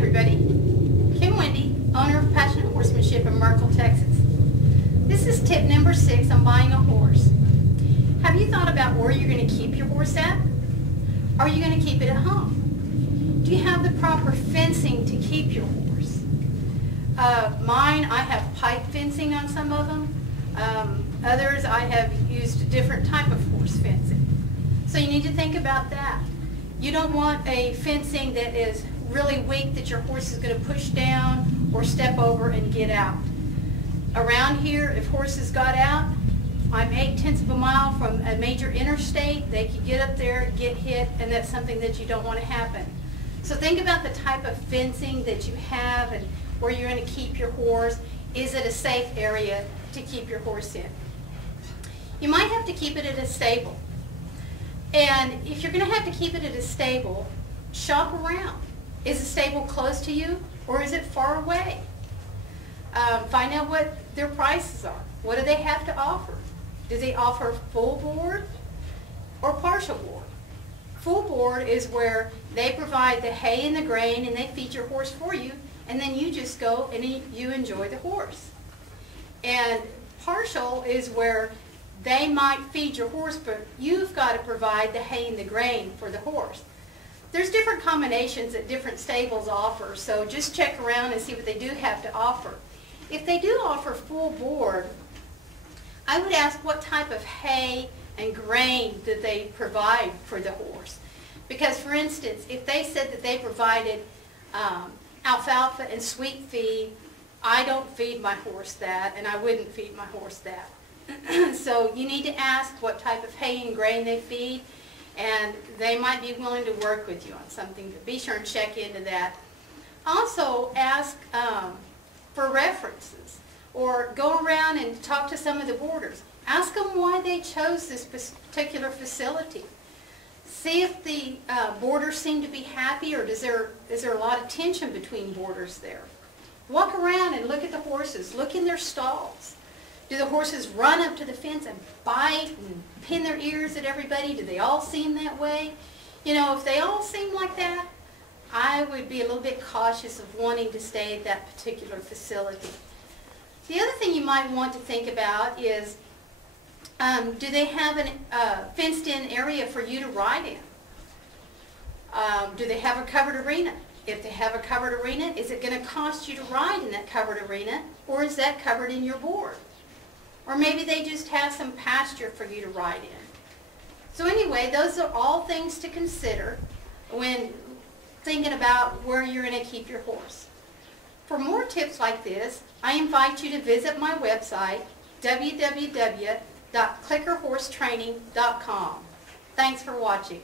everybody. Kim Wende, owner of Passionate Horsemanship in Merkel, Texas. This is tip number 6 on buying a horse. Have you thought about where you're going to keep your horse at? Are you going to keep it at home? Do you have the proper fencing to keep your horse? Mine, I have pipe fencing on some of them. Others, I have used a different type of horse fencing. So you need to think about that. You don't want a fencing that is really weak that your horse is going to push down or step over and get out. Around here, if horses got out, I'm 8/10 of a mile from a major interstate. They could get up there, get hit, and that's something that you don't want to happen. So think about the type of fencing that you have and where you're going to keep your horse. Is it a safe area to keep your horse in? You might have to keep it at a stable. And if you're going to have to keep it at a stable, shop around. Is a stable close to you or is it far away? Find out what their prices are. What do they have to offer? Do they offer full board or partial board? Full board is where they provide the hay and the grain and they feed your horse for you, and then you just go and you enjoy the horse. And partial is where they might feed your horse, but you've got to provide the hay and the grain for the horse. There's different combinations that different stables offer, so just check around and see what they do have to offer. If they do offer full board, I would ask what type of hay and grain that they provide for the horse. Because for instance, if they said that they provided alfalfa and sweet feed, I don't feed my horse that, and I wouldn't feed my horse that. So you need to ask what type of hay and grain they feed, and they might be willing to work with you on something, but be sure and check into that. Also ask for references, or go around and talk to some of the boarders. Ask them why they chose this particular facility. See if the boarders seem to be happy, or is there a lot of tension between boarders there. Walk around and look at the horses. Look in their stalls. Do the horses run up to the fence and bite and pin their ears at everybody? Do they all seem that way? You know, if they all seem like that, I would be a little bit cautious of wanting to stay at that particular facility. The other thing you might want to think about is, do they have a fenced-in area for you to ride in? Do they have a covered arena? If they have a covered arena, is it going to cost you to ride in that covered arena, or is that covered in your board? Or maybe they just have some pasture for you to ride in. So anyway, those are all things to consider when thinking about where you're going to keep your horse. For more tips like this, I invite you to visit my website, www.clickerhorsetraining.com. Thanks for watching.